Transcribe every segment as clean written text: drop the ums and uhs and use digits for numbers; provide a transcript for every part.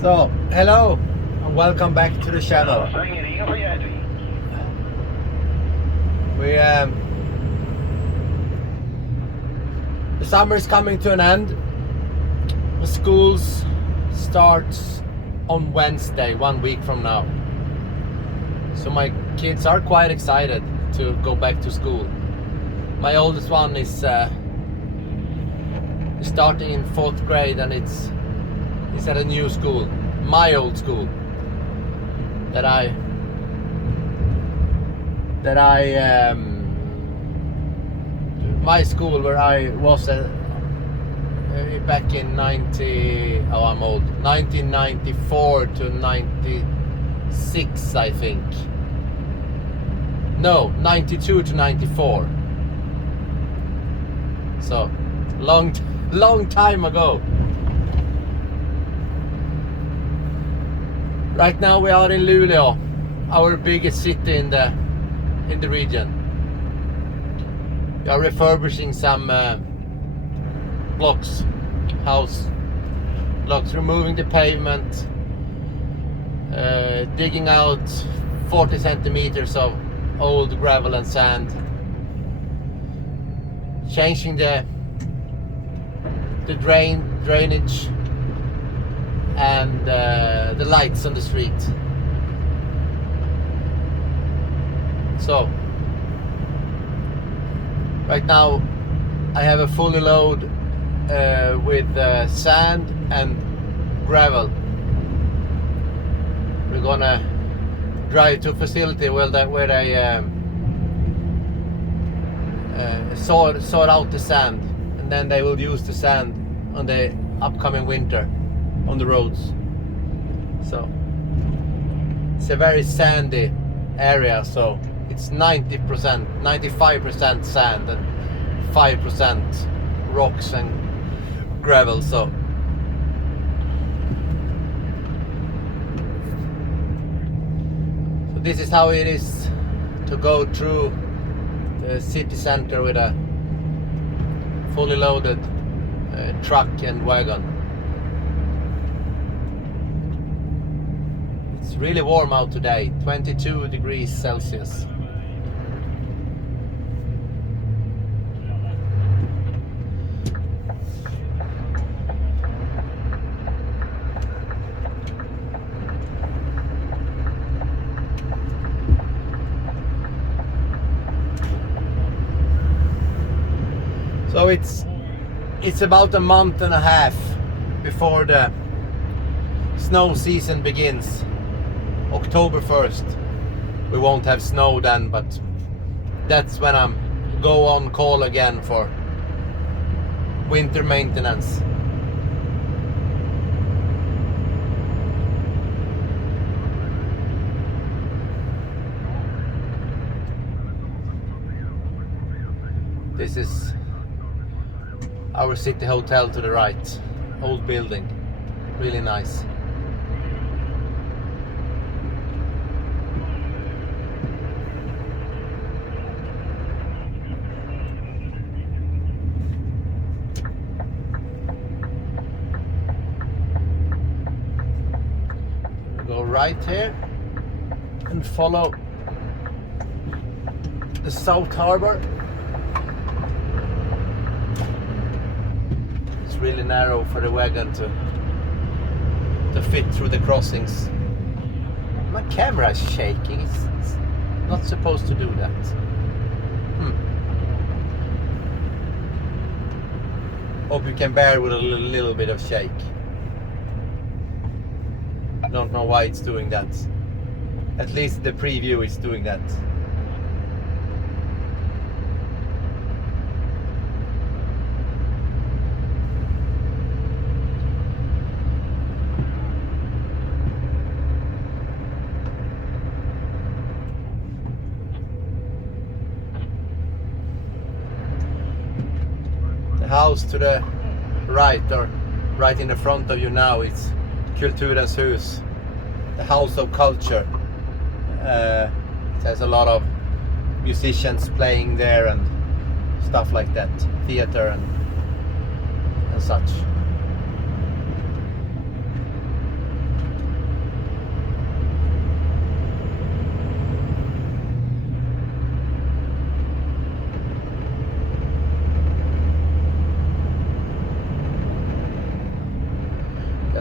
So, hello and welcome back to the channel. The summer is coming to an end. The schools starts on Wednesday, 1 week from now. So my kids are quite excited to go back to school. My oldest one is starting in 4th grade, and he's at a new school, my old school, my school where I was back in 1994 to 96, I think. No, 92 to 94. So long time ago. Right now we are in Luleå, our biggest city in the region. We are refurbishing some house blocks, removing the pavement, digging out 40 centimeters of old gravel and sand, changing the drainage and the lights on the street. So right now I have a fully load with sand and gravel. We're gonna drive to a facility where they sort out the sand, and then they will use the sand on the upcoming winter on the roads. So it's a very sandy area, so it's 95% sand and 5% rocks and gravel. So this is how it is to go through the city center with a fully loaded truck and wagon. It's really warm out today, 22 degrees Celsius. So it's about a month and a half before the snow season begins. October 1st. We won't have snow then, but that's when I'm go on call again for winter maintenance. This is our city hotel to the right. Old building, really nice. Go right here and follow the South Harbor. It's really narrow for the wagon to fit through the crossings. My camera is shaking. It's not supposed to do that. Hope you can bear with a little bit of shake. Don't know why it's doing that. At least the preview is doing that. The house to the right, or right in the front of you now, it's Kulturens hus, the house of culture. It has a lot of musicians playing there and stuff like that, theater and. 'and such.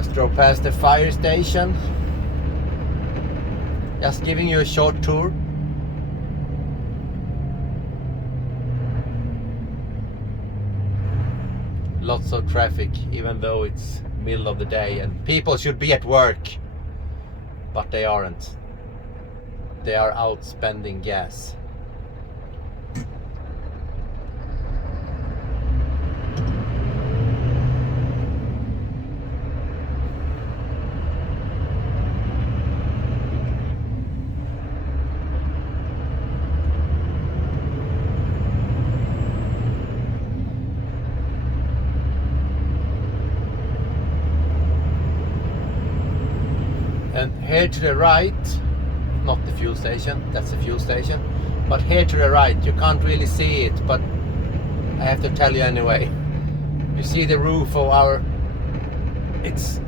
Just drove past the fire station. Just giving you a short tour. Lots of traffic, even though it's middle of the day and people should be at work, but they aren't. They are out spending gas. And here to the right, not the fuel station, that's the fuel station, but here to the right, you can't really see it, but I have to tell you anyway. You see the roof of our, it's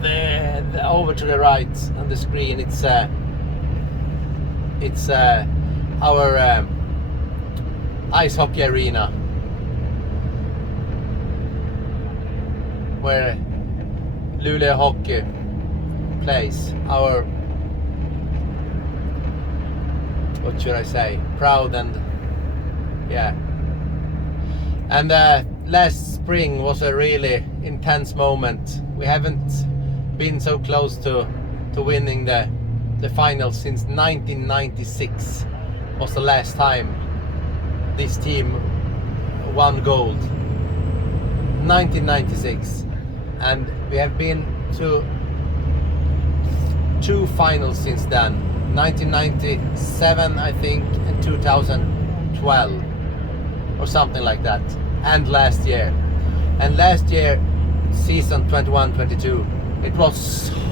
the over to the right on the screen, it's our ice hockey arena, where Luleå Hockey plays. Our, what should I say, proud and yeah. And last spring was a really intense moment. We haven't been so close to winning the finals since 1996 was the last time this team won gold. 1996. And we have been to 2 finals since then, 1997 I think and 2012 or something like that, and last year season 21-22 it was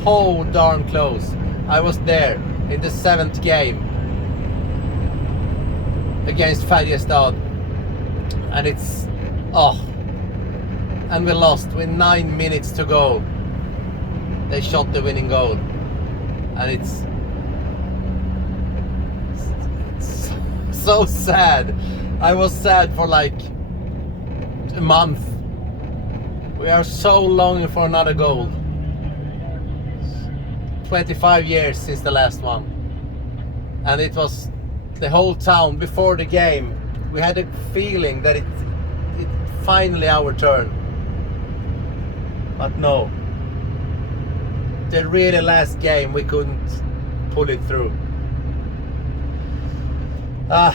so darn close. I was there in the 7th game against Färjestad, and it's and we lost with 9 minutes to go. They shot the winning goal, and it's so sad. I was sad for like a month. We are so longing for another goal. 25 years since the last one, and it was the whole town before the game. We had a feeling that it finally our turn. But no, the really last game we couldn't pull it through. Now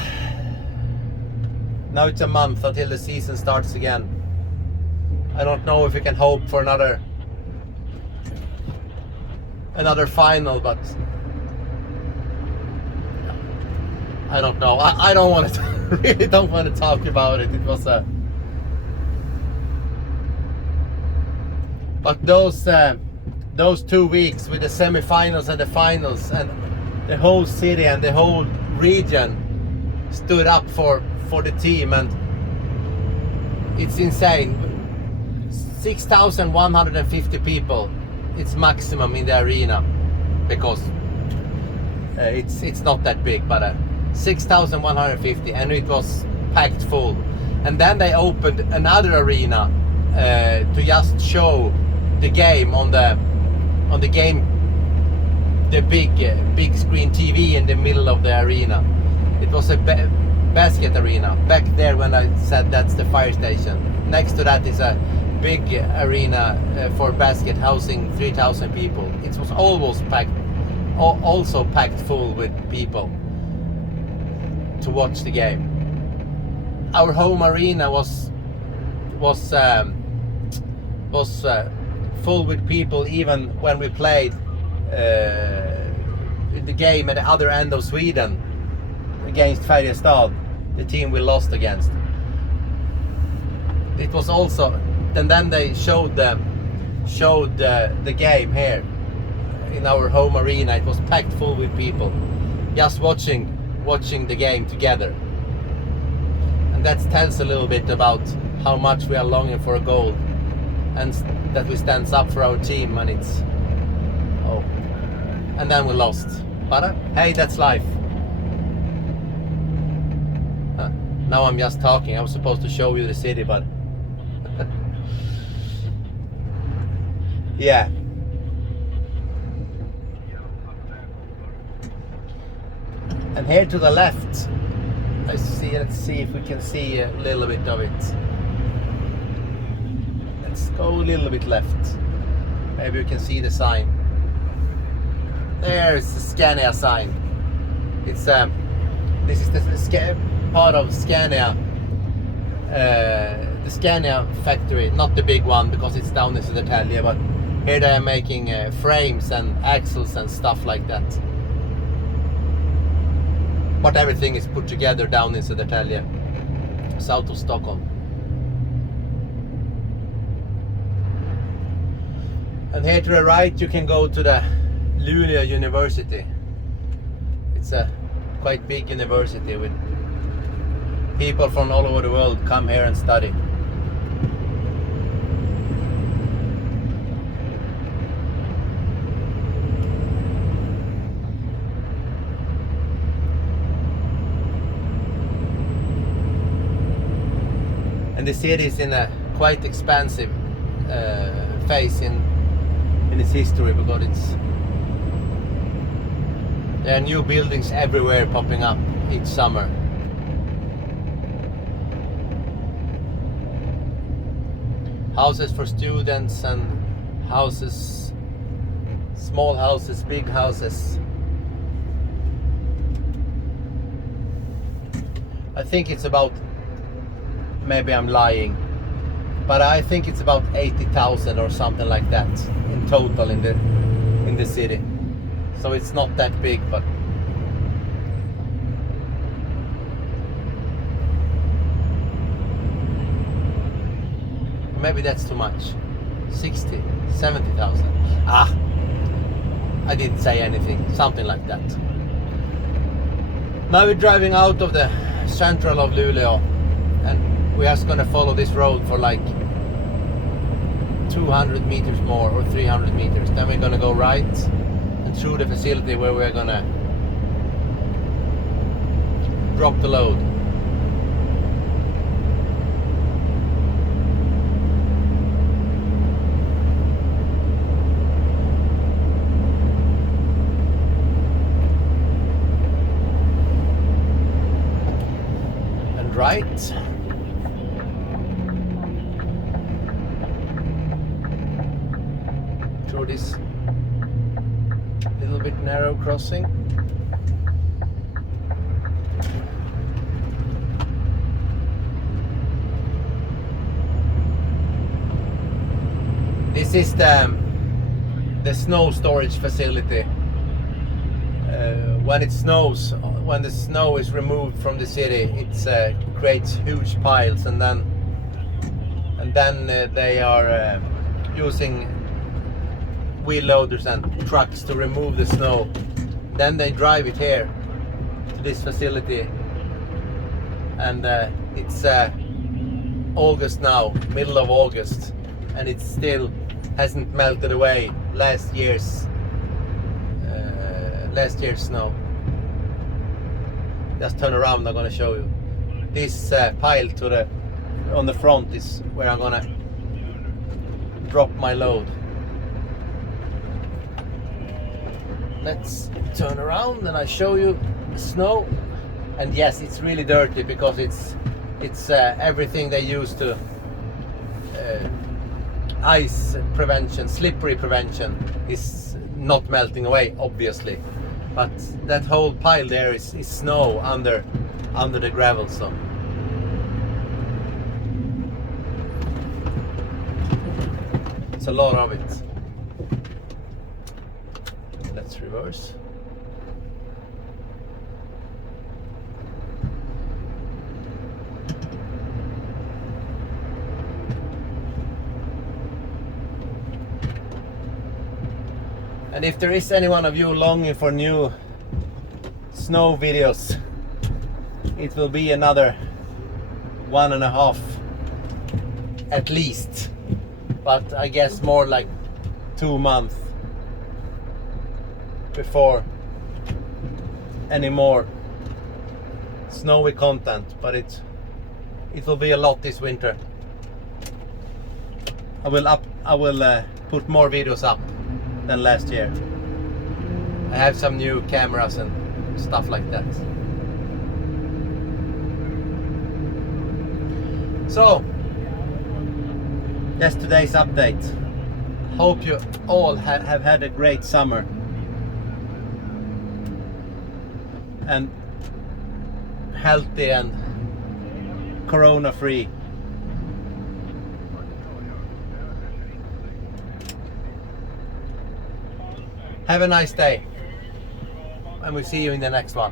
it's a month until the season starts again. I don't know if we can hope for another final, but I don't know. I don't want to really don't want to talk about it. It was a but those 2 weeks with the semi-finals and the finals, and the whole city and the whole region stood up for the team, and it's insane. 6,150 people, it's maximum in the arena, because it's not that big, but 6,150, and it was packed full. And then they opened another arena to just show the game on the game, the big screen TV in the middle of the arena. It was a basket arena back there when I said that's the fire station. Next to that is a big arena for basket, housing 3,000 people. It was almost packed, also packed full with people to watch the game. Our home arena was full with people even when we played the game at the other end of Sweden against Färjestad, the team we lost against. It was also, and then they showed the game here in our home arena. It was packed full with people just watching the game together, and that tells a little bit about how much we are longing for a goal, and that we stands up for our team. And it's and then we lost, but hey, that's life. Now I'm just talking. I was supposed to show you the city, but Yeah. And here to the left, let's see if we can see a little bit of it. Let's go a little bit left. Maybe you can see the sign. There's the Scania sign. It's this is the part of Scania, the Scania factory, not the big one because it's down in Södertälje, but here they are making frames and axles and stuff like that. But everything is put together down in Södertälje, south of Stockholm. And here to the right you can go to the Luleå University. It's a quite big university with people from all over the world come here and study. And the city is in a quite expansive phase in its history, because there are new buildings everywhere popping up each summer. Houses for students and houses, small houses, big houses. I think it's about, maybe I'm lying, but I think it's about 80,000 or something like that in total in the city. So it's not that big, but maybe that's too much. 60, 70,000. I didn't say anything. Something like that. Now we're driving out of the central of Luleå, and we're just gonna follow this road for like 200 meters more or 300 meters. Then we're gonna go right and through the facility where we're gonna drop the load. And right. Through this little bit narrow crossing. This is the snow storage facility. When it snows, when the snow is removed from the city, it creates huge piles, and then they are using wheel loaders and trucks to remove the snow. Then they drive it here to this facility, and it's August now, middle of August, and it still hasn't melted away last year's snow. Just turn around, I'm gonna show you. This pile on the front is where I'm gonna drop my load. Let's turn around and I show you the snow. And yes, it's really dirty because it's everything they use to ice prevention, slippery prevention is not melting away, obviously. But that whole pile there is snow under the gravel, so. It's a lot of it. Let's reverse. And if there is any one of you longing for new snow videos, it will be another 1.5 at least, but I guess more like 2 months before any more snowy content. But it will be a lot this winter. I will put more videos up than last year. I have some new cameras and stuff like that. So that's today's update. Hope you all have had a great summer and healthy and corona free. Have a nice day, and we'll see you in the next one.